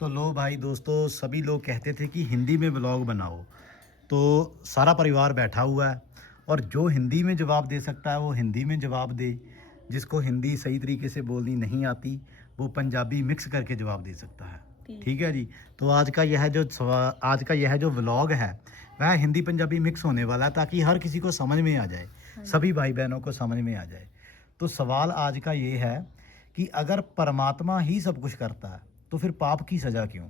तो लो भाई दोस्तों, सभी लोग कहते थे कि हिंदी में ब्लॉग बनाओ, तो सारा परिवार बैठा हुआ है और जो हिंदी में जवाब दे सकता है वो हिंदी में जवाब दे। जिसको हिंदी सही तरीके से बोलनी नहीं आती वो पंजाबी मिक्स करके जवाब दे सकता है। ठीक है जी। तो आज का यह जो व्लॉग है वह हिंदी पंजाबी मिक्स होने वाला है, ताकि हर किसी को समझ में आ जाए, सभी भाई बहनों को समझ में आ जाए। तो सवाल आज का ये है कि अगर परमात्मा ही सब कुछ करता है तो फिर पाप की सज़ा क्यों?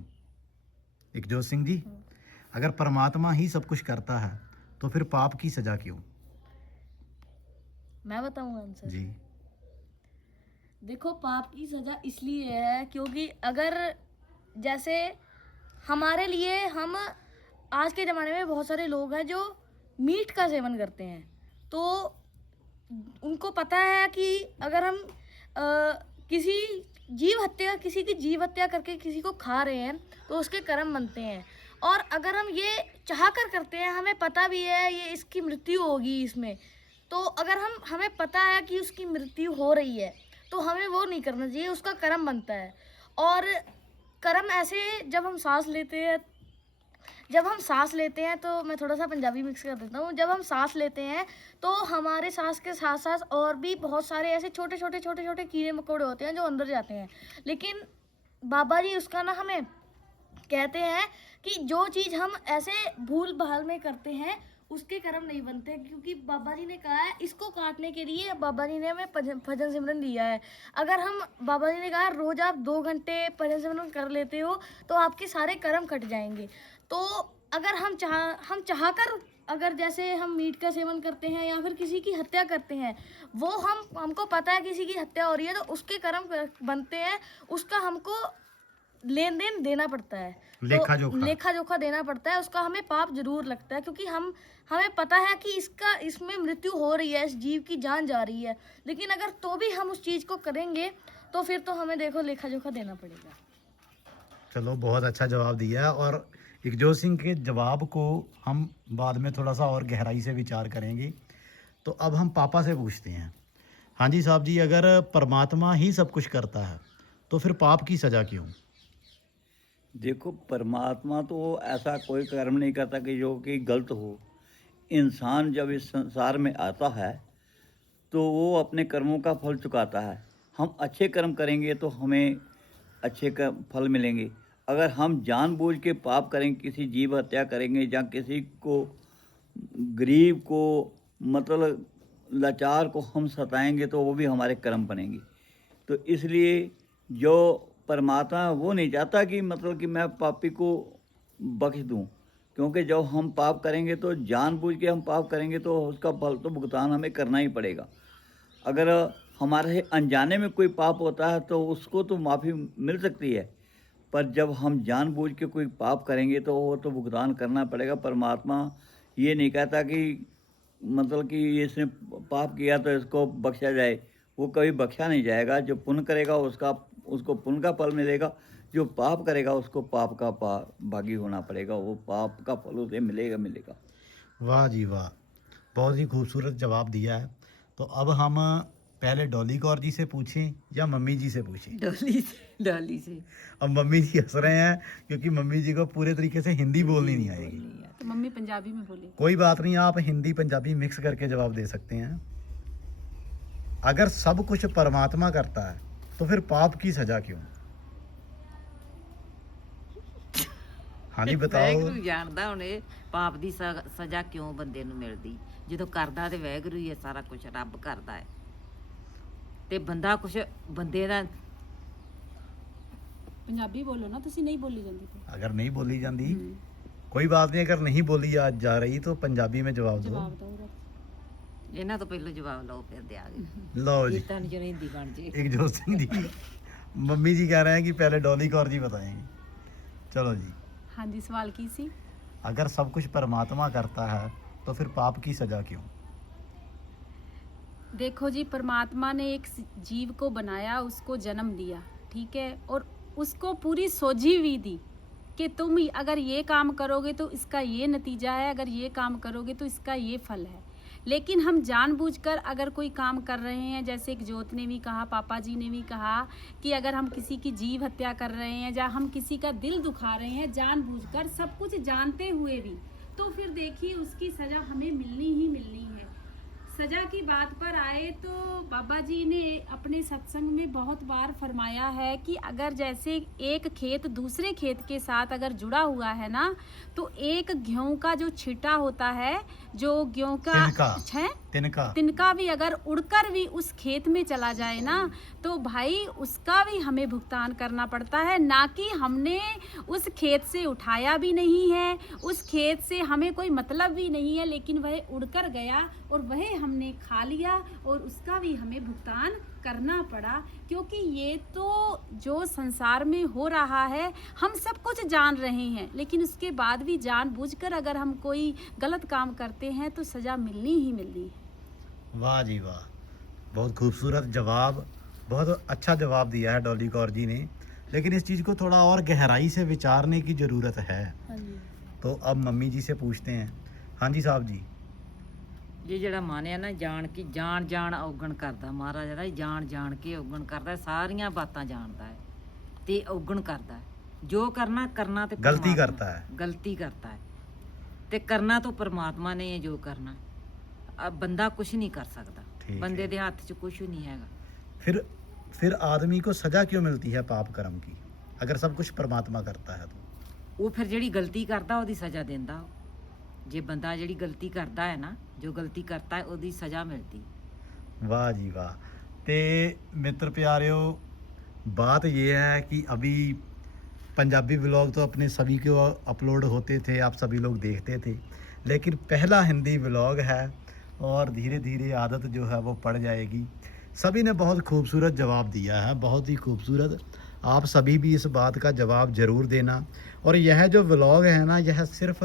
इकजोत सिंह जी, अगर परमात्मा ही सब कुछ करता है तो फिर पाप की सज़ा क्यों? मैं बताऊंगा आंसर जी। देखो, पाप की सजा इसलिए है क्योंकि अगर जैसे हमारे लिए हम आज के ज़माने में बहुत सारे लोग हैं जो मीट का सेवन करते हैं, तो उनको पता है कि अगर हम किसी किसी की जीव हत्या करके किसी को खा रहे हैं तो उसके कर्म बनते हैं। और अगर हम ये चाह कर करते हैं, हमें पता भी है ये इसकी मृत्यु होगी इसमें, तो अगर हमें पता है कि उसकी मृत्यु हो रही है तो हमें वो नहीं करना चाहिए, उसका कर्म बनता है। और कर्म ऐसे जब हम सांस लेते हैं तो मैं थोड़ा सा पंजाबी मिक्स कर देता हूँ। जब हम सांस लेते हैं तो हमारे सांस के साथ साथ और भी बहुत सारे ऐसे छोटे छोटे कीड़े मकोड़े होते हैं जो अंदर जाते हैं, लेकिन बाबा जी उसका ना हमें कहते हैं कि जो चीज़ हम ऐसे भूल भाल में करते हैं उसके कर्म नहीं बनते, क्योंकि बाबा जी ने कहा है इसको काटने के लिए बाबा जी ने हमें भजन सिमरन दिया है। अगर हम बाबा जी ने कहा रोज़ आप 2 घंटे भजन सिमरन कर लेते हो तो आपके सारे कर्म कट जाएंगे। तो अगर हम चाह कर अगर जैसे हम मीट का सेवन करते हैं या फिर किसी की हत्या करते हैं, वो हमको पता है किसी की हत्या हो रही है तो उसके कर्म बनते हैं, उसका हमको लेन देन देना पड़ता है, लेखा जोखा देना पड़ता है, उसका हमें पाप जरूर लगता है, क्योंकि हमें पता है कि इसमें मृत्यु हो रही है, इस जीव की जान जा रही है, लेकिन अगर तो भी हम उस चीज़ को करेंगे तो फिर तो हमें देखो लेखा जोखा देना पड़ेगा। चलो, बहुत अच्छा जवाब दिया है और इकजोत सिंह के जवाब को हम बाद में थोड़ा सा और गहराई से विचार करेंगे। तो अब हम पापा से पूछते हैं। हाँ जी साहब जी, अगर परमात्मा ही सब कुछ करता है तो फिर पाप की सज़ा क्यों? देखो, परमात्मा तो ऐसा कोई कर्म नहीं करता कि जो कि गलत हो। इंसान जब इस संसार में आता है तो वो अपने कर्मों का फल चुकाता है। हम अच्छे कर्म करेंगे तो हमें अच्छे का फल मिलेंगे। अगर हम जानबूझ के पाप करेंगे, किसी जीव हत्या करेंगे या किसी को गरीब को मतलब लाचार को हम सताएंगे तो वो भी हमारे कर्म बनेंगे। तो इसलिए जो परमात्मा वो नहीं चाहता कि मतलब कि मैं पापी को बख्श दूं, क्योंकि जब हम पाप करेंगे तो जानबूझ के हम पाप करेंगे तो उसका फल तो भुगतान हमें करना ही पड़ेगा। अगर हमारे अनजाने में कोई पाप होता है तो उसको तो माफ़ी मिल सकती है, पर जब हम जानबूझ के कोई पाप करेंगे तो वो तो भुगतान करना पड़ेगा। परमात्मा ये नहीं कहता कि मतलब कि इसने पाप किया तो इसको बख्शा जाए, वो कभी बख्शा नहीं जाएगा। जो पुण्य करेगा उसको पुण्य का फल मिलेगा, जो पाप करेगा उसको पाप का भागी होना पड़ेगा, वो पाप का फल उसे मिलेगा। वाह जी वाह, बहुत ही खूबसूरत जवाब दिया है। तो अब हम पहले डॉली कौर जी से पूछें या मम्मी जी से पूछें? डॉली से। अब मम्मी जी हंस रहे हैं क्योंकि मम्मी जी को पूरे तरीके से हिंदी बोलनी नहीं आएगी। तो मम्मी पंजाबी में बोले। कोई बात नहीं, आप हिंदी पंजाबी मिक्स करके जवाब दे सकते हैं। अगर सब कुछ परमात्मा करता है तो फिर पाप की सजा क्यों? हाँ जी बताओ। ਵੈਗਰੂ ਜਾਣਦਾ ਹੁਣ ਇਹ ਪਾਪ ਦੀ ਸਜ਼ਾ ਕਿਉਂ ਬੰਦੇ ਨੂੰ ਮਿਲਦੀ। ਜਦੋਂ ਕਰਦਾ ਤੇ ਵੈਗਰੂ ਹੀ ਹੈ, ਸਾਰਾ ਕੁਝ ਰੱਬ ਕਰਦਾ ਹੈ ਤੇ ਬੰਦਾ ਕੁਝ ਬੰਦੇ ਦਾ। ਪੰਜਾਬੀ ਬੋਲੋ ਨਾ, ਤੁਸੀਂ ਨਹੀਂ ਬੋਲੀ ਜਾਂਦੀ ਤੇ। अगर नहीं बोली जाती कोई बात नहीं, अगर नहीं बोली जा रही तो पंजाबी में जवाब दो। ਜਵਾਬ ਦਿਓ। ਇਹਨਾਂ ਤੋਂ ਪਹਿਲਾਂ ਜਵਾਬ ਲਓ ਫਿਰ ਦਿਆਂਗੇ। लो जी। ਤਾਂ ਨਹੀਂ ਹਿੰਦੀ ਬਣ ਜੇ। इकजोत सिंह जी, मम्मी जी कह रहे हैं कि पहले डॉली कौर जी बताएंगे। चलो जी। ਹਾਂਜੀ, ਸਵਾਲ ਕੀ ਸੀ? अगर सब कुछ परमात्मा करता है तो फिर पाप की सजा क्यों? देखो जी, परमात्मा ने एक जीव को बनाया, उसको जन्म दिया, ठीक है, और उसको पूरी सोझी भी दी कि तुम अगर ये काम करोगे तो इसका ये नतीजा है, अगर ये काम करोगे तो इसका ये फल है। लेकिन हम जानबूझकर अगर कोई काम कर रहे हैं, जैसे कि जोत ने भी कहा, पापा जी ने भी कहा कि अगर हम किसी की जीव हत्या कर रहे हैं या हम किसी का दिल दुखा रहे हैं जानबूझकर, सब कुछ जानते हुए भी, तो फिर देखिए उसकी सज़ा हमें मिलनी ही मिलनी है। सज़ा की बात पर आए तो बाबा जी ने अपने सत्संग में बहुत बार फरमाया है कि अगर जैसे एक खेत दूसरे खेत के साथ अगर जुड़ा हुआ है ना, तो एक गेहूं का जो छिटा होता है, जो गेहूं का तिनका भी अगर उड़कर भी उस खेत में चला जाए ना, तो भाई उसका भी हमें भुगतान करना पड़ता है। ना कि हमने उस खेत से उठाया भी नहीं है, उस खेत से हमें कोई मतलब भी नहीं है, लेकिन वह उड़कर गया और वह हमने खा लिया और उसका भी हमें भुगतान करना पड़ा। क्योंकि ये तो जो संसार में हो रहा है, हम सब कुछ जान रहे हैं, लेकिन उसके बाद भी जानबूझकर अगर हम कोई गलत काम करते हैं तो सज़ा मिलनी ही मिलनी है। वाह जी वाह, बहुत खूबसूरत जवाब, बहुत अच्छा जवाब दिया है डॉली कौर जी ने। लेकिन इस चीज़ को थोड़ा और गहराई से विचारने की ज़रूरत है। हाँ जी। तो अब मम्मी जी से पूछते हैं। हाँ जी साहब जी। ये ਜਿਹੜਾ ਮਨ ਹੈ ਨਾ, ਜਾਣ ਕੀ ਜਾਣ ਔਗਣ ਕਰਦਾ, ਮਹਾਰਾਜ ਜਿਹੜਾ ਜਾਣ ਕੇ ਔਗਣ ਕਰਦਾ, ਸਾਰੀਆਂ ਬਾਤਾਂ ਜਾਣਦਾ ਹੈ ਤੇ ਔਗਣ ਕਰਦਾ ਹੈ। ਜੋ ਕਰਨਾ ਤੇ गलती परमात्मा- करता है। ਗਲਤੀ ਕਰਦਾ ਹੈ ਤੇ ਕਰਨਾ ਤਾਂ ਪਰਮਾਤਮਾ ਨੇ ਹੈ ਜੋ ਕਰਨਾ। अब ਬੰਦਾ ਕੁਝ ਨਹੀਂ ਕਰ ਸਕਦਾ, ठीक ਬੰਦੇ है। ਦੇ ਹੱਥ 'ਚ ਕੁਝ ਨਹੀਂ ਹੈਗਾ। फिर आदमी को सजा क्यों मिलती है पाप कर्म की, अगर सब कुछ परमात्मा करता है तो? ਉਹ ਫਿਰ ਜਿਹੜੀ ਗਲਤੀ ਕਰਦਾ ਉਹਦੀ ਸਜ਼ਾ ਦਿੰਦਾ ਉਹ। ਜੇ ਬੰਦਾ ਜਿਹੜੀ ਗਲਤੀ ਕਰਦਾ ਹੈ ਨਾ, ਜੋ ਗਲਤੀ ਕਰਤਾ ਹੈ ਉਹਦੀ ਸਜ਼ਾ ਮਿਲਦੀ। वाह जी वाह। ते मित्र प्यारियों, बात ये है कि अभी पंजाबी व्लॉग तो अपने सभी को अपलोड होते थे, आप सभी लोग देखते थे, लेकिन पहला हिंदी व्लॉग है और धीरे धीरे आदत जो है वो पड़ जाएगी। सभी ने बहुत खूबसूरत जवाब दिया है, बहुत ही खूबसूरत। आप सभी भी इस बात का जवाब ज़रूर देना। और यह जो व्लॉग है ना, यह सिर्फ़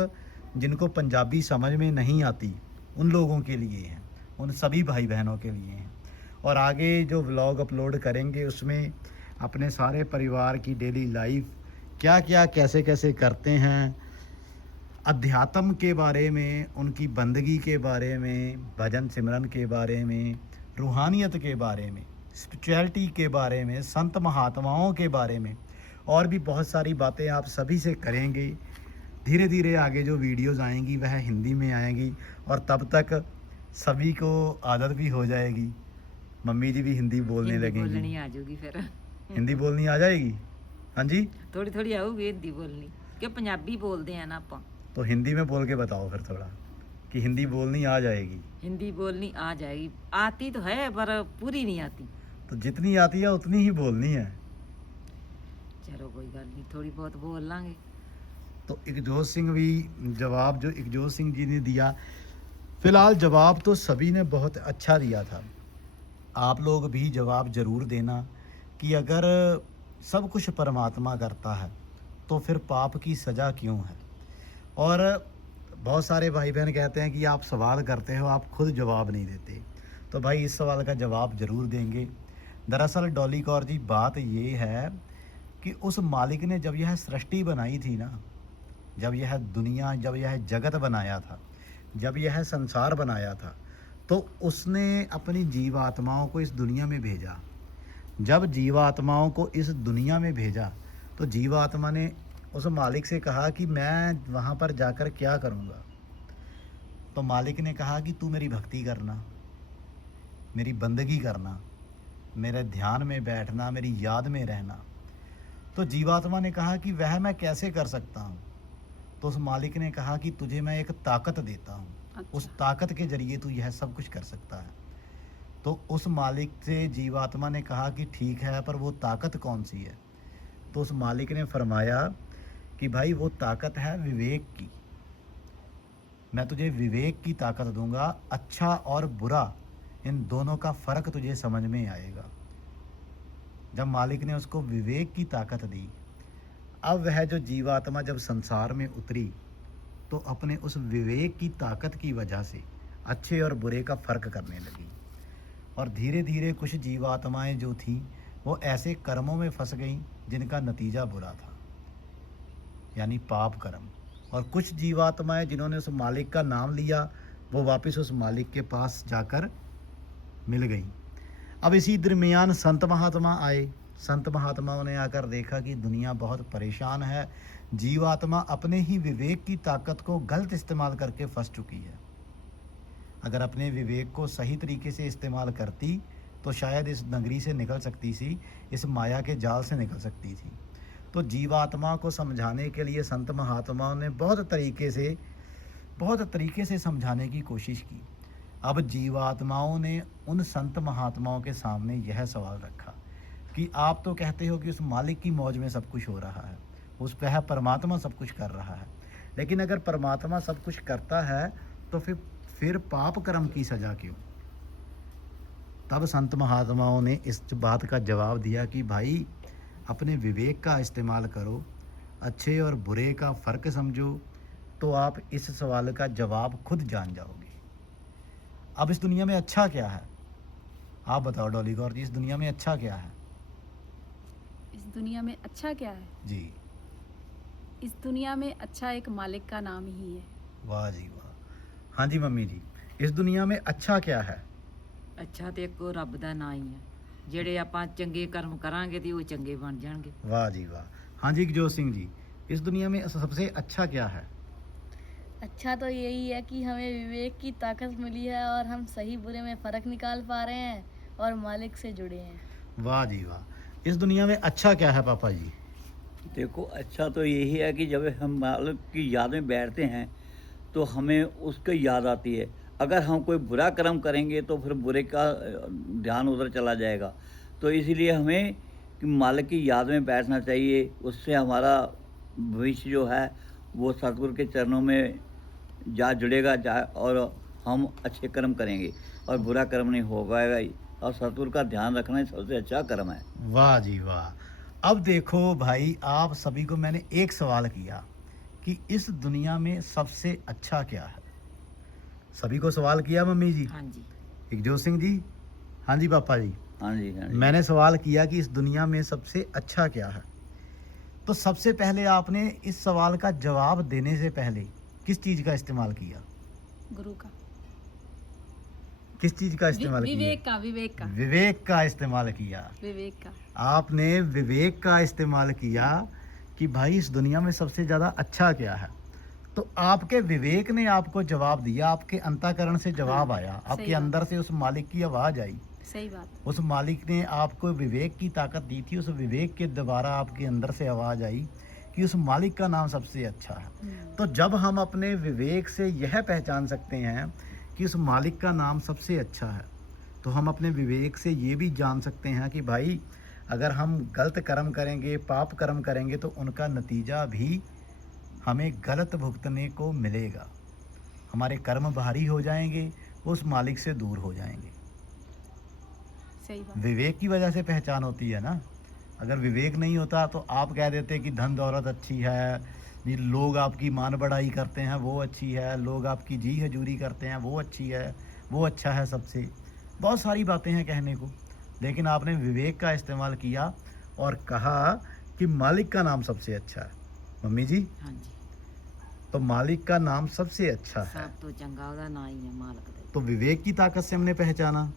जिनको पंजाबी समझ में नहीं आती उन लोगों के लिए है, उन सभी भाई बहनों के लिए हैं। और आगे जो व्लॉग अपलोड करेंगे उसमें अपने सारे परिवार की डेली लाइफ क्या क्या कैसे कैसे करते हैं, अध्यात्म के बारे में, उनकी बंदगी के बारे में, भजन सिमरन के बारे में, रूहानियत के बारे में, स्पिरिचुअलिटी के बारे में, संत महात्माओं के बारे में, और भी बहुत सारी बातें आप सभी से करेंगे। धीरे धीरे आगे जो वीडियोज़ आएंगी वह हिंदी में आएंगी और तब तक सभी को आदत भी हो जाएगी। मम्मी जी भी हिंदी बोलने ਹਿੰਦੀ लगेंगी। ਬੋਲਣੀ ਆ ਜਾਊਗੀ ਫਿਰ। हिंदी बोलनी आ जाएगी। हाँ जी। ਥੋੜੀ ਥੋੜੀ ਆਊਗੀ ਹਿੰਦੀ ਬੋਲਣੀ, ਕਿ ਪੰਜਾਬੀ ਬੋਲਦੇ ਆ ਨਾ ਆਪਾਂ। तो हिंदी में बोल के बताओ फिर थोड़ा कि हिंदी बोलनी आ जाएगी। हिंदी बोलनी आ जाएगी, आती तो है पर पूरी नहीं आती। तो जितनी आती है उतनी ही बोलनी है। चलो कोई गल नहीं, थोड़ी बहुत बोल लांगे। तो इकजोत सिंह भी जवाब जो इकजोत सिंह जी ने दिया, फिलहाल जवाब तो सभी ने बहुत अच्छा दिया था। आप लोग भी जवाब ज़रूर देना कि अगर सब कुछ परमात्मा करता है तो फिर पाप की सज़ा क्यों है। और बहुत सारे भाई बहन कहते हैं कि आप सवाल करते हो, आप खुद जवाब नहीं देते। तो भाई इस सवाल का जवाब ज़रूर देंगे। दरअसल डॉली कौर जी, बात ये है कि उस मालिक ने जब यह सृष्टि बनाई थी ना, जब यह दुनिया, जब यह जगत बनाया था, जब यह संसार बनाया था, तो उसने अपनी जीवात्माओं को इस दुनिया में भेजा। जब जीवात्माओं को इस दुनिया में भेजा तो जीवात्मा ने उस मालिक से कहा कि मैं वहाँ पर जाकर क्या करूँगा। तो मालिक ने कहा कि तू मेरी भक्ति करना, मेरी बंदगी करना, मेरे ध्यान में बैठना, मेरी याद में रहना। तो जीवात्मा ने कहा कि वह मैं कैसे कर सकता हूँ। तो उस मालिक ने कहा कि तुझे मैं एक ताकत देता हूँ, अच्छा। उस ताकत के जरिए तू यह सब कुछ कर सकता है। तो उस मालिक से जीवात्मा ने कहा कि ठीक है, पर वो ताकत कौन सी है। तो उस मालिक ने फरमाया कि भाई वो ताकत है विवेक की, मैं तुझे विवेक की ताकत दूंगा। अच्छा और बुरा इन दोनों का फ़र्क तुझे समझ में आएगा। जब मालिक ने उसको विवेक की ताकत दी, अब वह जो जीवात्मा जब संसार में उतरी तो अपने उस विवेक की ताकत की वजह से अच्छे और बुरे का फ़र्क करने लगी। और धीरे धीरे कुछ जीवात्माएं जो थीं वो ऐसे कर्मों में फंस गईं जिनका नतीजा बुरा था, यानी पाप कर्म। और कुछ जीवात्माएं जिन्होंने उस मालिक का नाम लिया वो वापस उस मालिक के पास जाकर मिल गई। अब इसी दरमियान संत महात्मा आए। संत महात्माओं ने आकर देखा कि दुनिया बहुत परेशान है, जीवात्मा अपने ही विवेक की ताकत को गलत इस्तेमाल करके फंस चुकी है। अगर अपने विवेक को सही तरीके से इस्तेमाल करती तो शायद इस नगरी से निकल सकती थी, इस माया के जाल से निकल सकती थी। तो जीवात्मा को समझाने के लिए संत महात्माओं ने बहुत तरीके से समझाने की कोशिश की। अब जीवात्माओं ने उन संत महात्माओं के सामने यह सवाल रखा कि आप तो कहते हो कि उस मालिक की मौज में सब कुछ हो रहा है, उस वह परमात्मा सब कुछ कर रहा है, लेकिन अगर परमात्मा सब कुछ करता है तो फिर पाप कर्म की सज़ा क्यों? तब संत महात्माओं ने इस बात का जवाब दिया कि भाई अपने विवेक का इस्तेमाल करो, अच्छे और बुरे का फ़र्क समझो, तो आप इस सवाल का जवाब खुद जान जाओगे। अब इस दुनिया में अच्छा क्या है? आप बताओ डॉली गौर जी, इस दुनिया में अच्छा क्या है? इस दुनिया में अच्छा क्या है? जी, इस दुनिया में अच्छा एक मालिक का नाम ही है। वाह जी वाह। हाँ जी मम्मी जी, इस दुनिया में अच्छा क्या है? ਅੱਛਾ ਤੇ ਇੱਕੋ ਰੱਬ ਦਾ ਨਾਂ ਹੀ ਹੈ। ਜਿਹੜੇ ਆਪਾਂ ਚੰਗੇ ਕਰਮ ਕਰਾਂਗੇ ਤੇ ਉਹ ਚੰਗੇ ਬਣ ਜਾਣਗੇ। वाह जी वाह। हाँ जी जोत सिंह जी, इस दुनिया में सबसे अच्छा क्या है? अच्छा तो यही है कि हमें विवेक की ताकत मिली है और हम सही बुरे में फ़र्क निकाल पा रहे हैं और मालिक से जुड़े हैं। वाह जी वाह। इस दुनिया में अच्छा क्या है पापा जी? देखो, अच्छा तो यही है कि जब हम मालिक की याद में बैठते हैं तो हमें उसकी याद आती है। अगर हम कोई बुरा कर्म करेंगे तो फिर बुरे का ध्यान उधर चला जाएगा। तो इसीलिए हमें कि मालिक की याद में बैठना चाहिए। उससे हमारा भविष्य जो है वो सतगुरु के चरणों में जा जुड़ेगा और हम अच्छे कर्म करेंगे और बुरा कर्म नहीं हो पाएगा ही। और सतगुरु का ध्यान रखना ही सबसे अच्छा कर्म है। वाह जी वाह। अब देखो भाई, आप सभी को मैंने एक सवाल किया कि इस दुनिया में सबसे अच्छा क्या है। सभी को सवाल किया मम्मी जी, ਹਾਂਜੀ इकजोत सिंह जी, हाँ जी पापा जी। हाँ जी, हाँ जी। मैंने सवाल किया कि इस दुनिया में सबसे अच्छा क्या है। तो सबसे पहले आपने इस सवाल का जवाब देने से पहले किस चीज़ का इस्तेमाल किया? गुरु का, किस चीज़ का इस्तेमाल किया? विवेक का विवेक का इस्तेमाल किया। विवेक का। आपने विवेक का इस्तेमाल किया कि भाई इस दुनिया में सबसे ज़्यादा अच्छा क्या है। तो आपके विवेक ने आपको जवाब दिया, आपके अंतःकरण से जवाब आया, आपके सही बात। अंदर से उस मालिक की आवाज़ आई। सही बात। उस मालिक ने आपको विवेक की ताकत दी थी, उस विवेक के द्वारा आपके अंदर से आवाज़ आई कि उस मालिक का नाम सबसे अच्छा है। तो जब हम अपने विवेक से यह पहचान सकते हैं कि उस मालिक का नाम सबसे अच्छा है, तो हम अपने विवेक से ये भी जान सकते हैं कि भाई अगर हम गलत कर्म करेंगे, पाप कर्म करेंगे, तो उनका नतीजा भी हमें गलत भुगतने को मिलेगा। हमारे कर्म भारी हो जाएंगे, उस मालिक से दूर हो जाएंगे। सही बात। विवेक की वजह से पहचान होती है ना। अगर विवेक नहीं होता तो आप कह देते कि धन दौलत अच्छी है, ये लोग आपकी मान बढ़ाई करते हैं वो अच्छी है, लोग आपकी जी हजूरी करते हैं वो अच्छी है, वो अच्छा है सबसे। बहुत सारी बातें हैं कहने को, लेकिन आपने विवेक का इस्तेमाल किया और कहा कि मालिक का नाम सबसे अच्छा है। मम्मी जी, ਹਾਂਜੀ तो मालिक का नाम सबसे अच्छा है, ਸਭ ਤੋਂ ਚੰਗਾ ਉਹਦਾ ਨਾਂ ਹੀ ਹੈ ਮਾਲਕ ਦਾ। तो विवेक की ताकत से हमने पहचाना।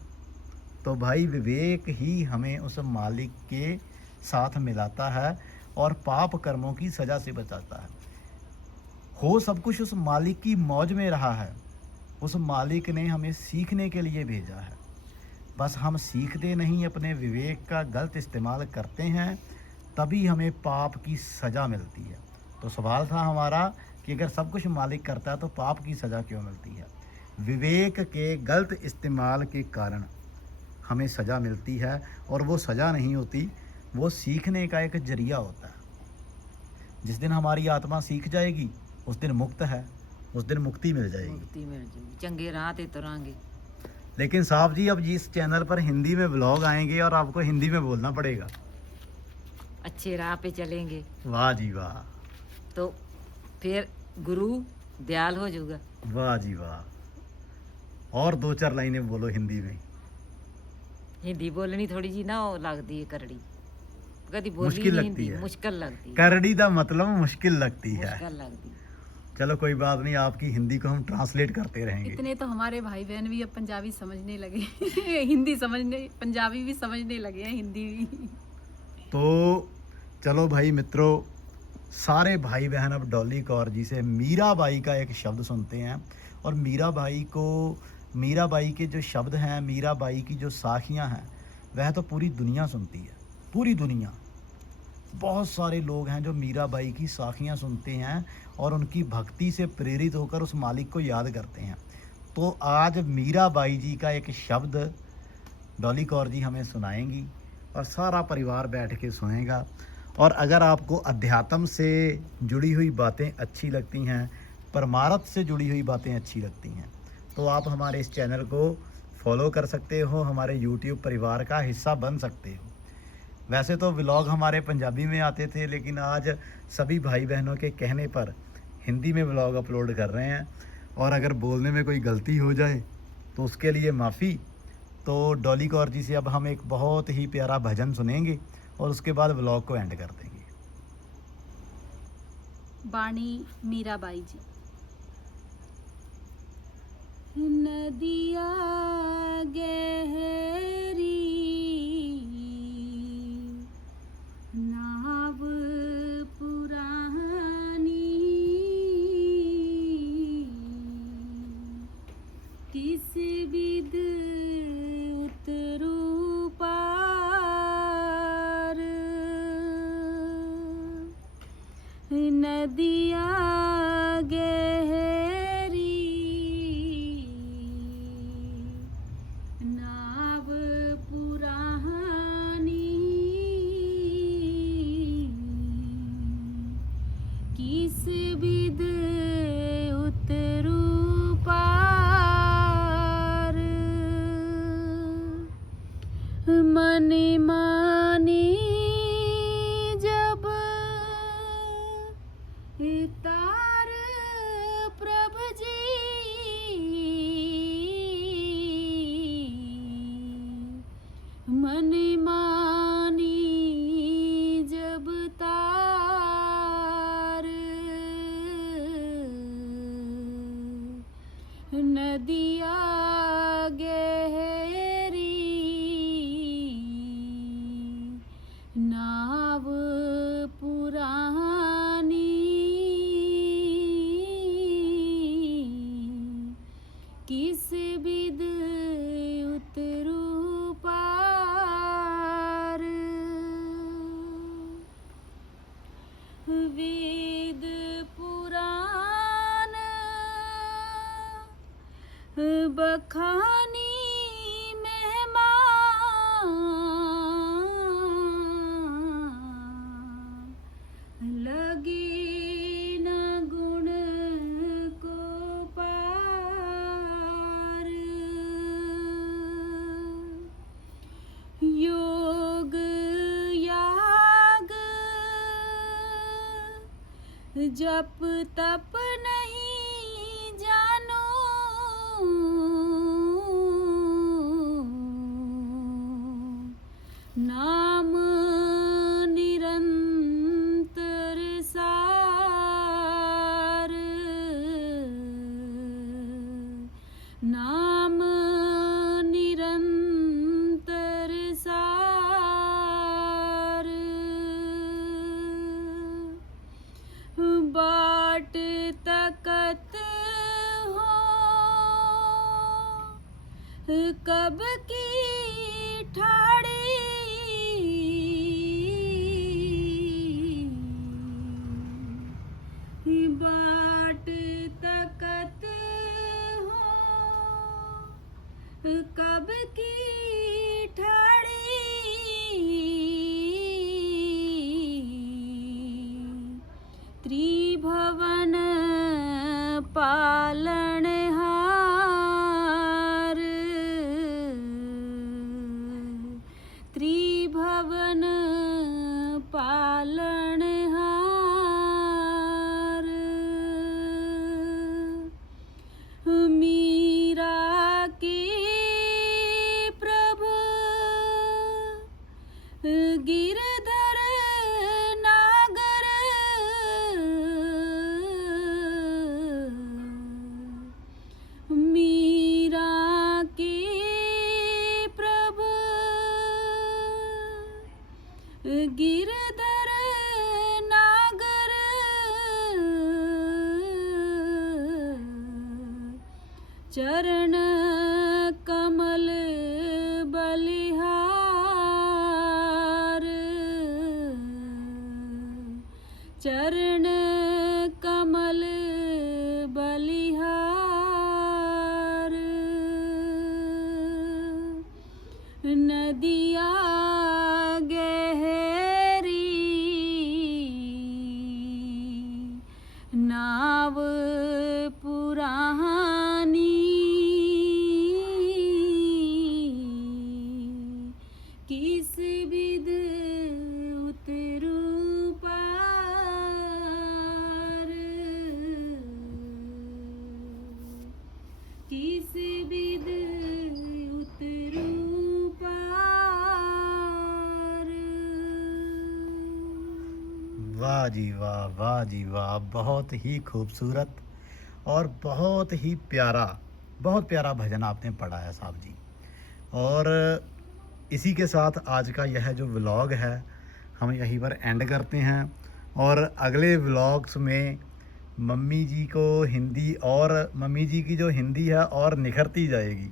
तो भाई विवेक ही हमें उस मालिक के साथ मिलाता है और पाप कर्मों की सज़ा से बचाता है। हो सब कुछ उस मालिक की मौज में रहा है, उस मालिक ने हमें सीखने के लिए भेजा है। बस हम सीखते नहीं, अपने विवेक का गलत इस्तेमाल करते हैं, तभी हमें पाप की सज़ा मिलती है। तो सवाल था हमारा कि अगर सब कुछ मालिक करता है तो पाप की सज़ा क्यों मिलती है? विवेक के गलत इस्तेमाल के कारण हमें सज़ा मिलती है, और वो सज़ा नहीं होती, वो सीखने का एक जरिया होता है। जिस दिन हमारी आत्मा सीख जाएगी उस दिन मुक्त है, उस दिन मुक्ति मिल जाएगी। ਮੁਕਤੀ ਮਿਲ ਜੂਗੀ, ਚੰਗੇ ਰਾਹ ਤੇ ਤੁਰਾਂਗੇ। लेकिन साहब जी, अब इस चैनल पर हिंदी में व्लॉग आएंगे और आपको हिंदी में बोलना पड़ेगा। अच्छे राह पे चलेंगे वाह जी वाह, तो फिर गुरु दयाल हो जाऊगा। वाह जी वाह। और दो चार लाइनें बोलो हिंदी में। हिंदी बोलनी थोड़ी जी ना वो लगती है करड़ी, कभी बोली मुश्किल नहीं लगती हिंदी, है। मुश्किल लगती है। करड़ी दा मतलब मुश्किल लगती है। मुश्किल लगती है। चलो कोई बात नहीं, आपकी हिंदी को हम ट्रांसलेट करते रहेंगे। इतने तो हमारे भाई बहन भी अब पंजाबी समझने लगे हिंदी समझने, पंजाबी भी समझने लगे हैं, हिंदी भी। तो चलो भाई मित्रों, सारे भाई बहन अब डॉली कौर जी से मीराबाई का एक शब्द सुनते हैं। और मीराबाई के जो शब्द हैं, मीराबाई की जो साखियां हैं, वह तो पूरी दुनिया सुनती है, पूरी दुनिया। बहुत सारे लोग हैं जो मीराबाई की साखियां सुनते हैं और उनकी भक्ति से प्रेरित होकर उस मालिक को याद करते हैं। तो आज मीराबाई जी का एक शब्द डॉली कौर जी हमें सुनाएंगी और सारा परिवार बैठ के सुनेगा। और अगर आपको अध्यात्म से जुड़ी हुई बातें अच्छी लगती हैं, परमार्थ से जुड़ी हुई बातें अच्छी लगती हैं, तो आप हमारे इस चैनल को फॉलो कर सकते हो, हमारे यूट्यूब परिवार का हिस्सा बन सकते हो। वैसे तो व्लॉग हमारे पंजाबी में आते थे, लेकिन आज सभी भाई बहनों के कहने पर हिंदी में व्लॉग अपलोड कर रहे हैं। और अगर बोलने में कोई गलती हो जाए तो उसके लिए माफ़ी। तो डॉली कौर जी से अब हम एक बहुत ही प्यारा भजन सुनेंगे और उसके बाद व्लॉग को एंड कर देंगे। बाणी मीराबाई जी। नदिया गहरी नाव पुरानी, किस विद उतरू पार, नदिया गहरी नाव पुरानी, किस विद उतरू पार, मन मानी जब तार प्रभ जी, मन मानी जब तार, नदिया गहरी नाव पुरानी, किस विद उतरू पार, वेद पुराण बखानी महिमा, लगे न गुण को पार, योग याग जप तप नहीं जानो, नाम निरंतर सार, नाम निरंतर सार, बाट तकत हो कब की ठाड़ी, बाट तकत हो कब की ठाड़ी, त्रिभुवन पालनहार, त्रिभुवन पालनहार, मीरा के प्रभु गिरधर नागर, चरण कमल बलिहार, चरण कमल बलिहार, नदिया गहरी नाव पुरानी, किस विध उतरूं पार, किस विध उतरूं पार। वाह जी वाह, वाह जी वाह, बहुत ही खूबसूरत और बहुत ही प्यारा, बहुत प्यारा भजन आपने पढ़ा है साहब जी। और इसी के साथ आज का यह जो व्लॉग है हम यहीं पर एंड करते हैं, और अगले व्लॉग्स में मम्मी जी को हिंदी, और मम्मी जी की जो हिंदी है और निखरती जाएगी,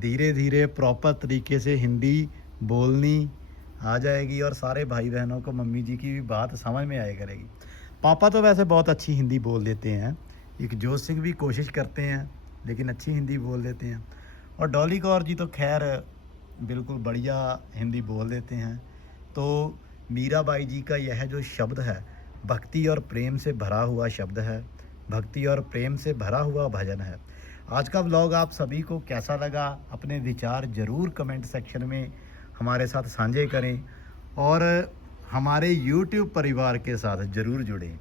धीरे धीरे प्रॉपर तरीके से हिंदी बोलनी आ जाएगी, और सारे भाई बहनों को मम्मी जी की भी बात समझ में आया करेगी। पापा तो वैसे बहुत अच्छी हिंदी बोल देते हैं, एक जोश सिंह भी कोशिश करते हैं लेकिन अच्छी हिंदी बोल देते हैं, और डॉली कौर जी तो खैर बिल्कुल बढ़िया हिंदी बोल देते हैं। तो मीराबाई जी का यह जो शब्द है भक्ति और प्रेम से भरा हुआ शब्द है, भक्ति और प्रेम से भरा हुआ भजन है। आज का व्लॉग आप सभी को कैसा लगा, अपने विचार ज़रूर कमेंट सेक्शन में हमारे साथ साझे करें, और हमारे YouTube परिवार के साथ ज़रूर जुड़ें।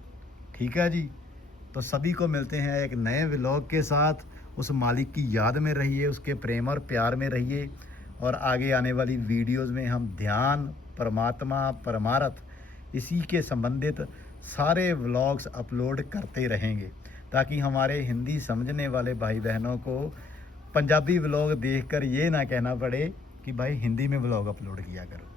ठीक है जी, तो सभी को मिलते हैं एक नए व्लॉग के साथ। उस मालिक की याद में रहिए, उसके प्रेम और प्यार में रहिए, और आगे आने वाली वीडियोज़ में हम ध्यान, परमात्मा, परमार्थ, इसी के संबंधित सारे व्लॉग्स अपलोड करते रहेंगे, ताकि हमारे हिंदी समझने वाले भाई बहनों को पंजाबी व्लॉग देखकर ये ना कहना पड़े कि भाई हिंदी में व्लॉग अपलोड किया करो।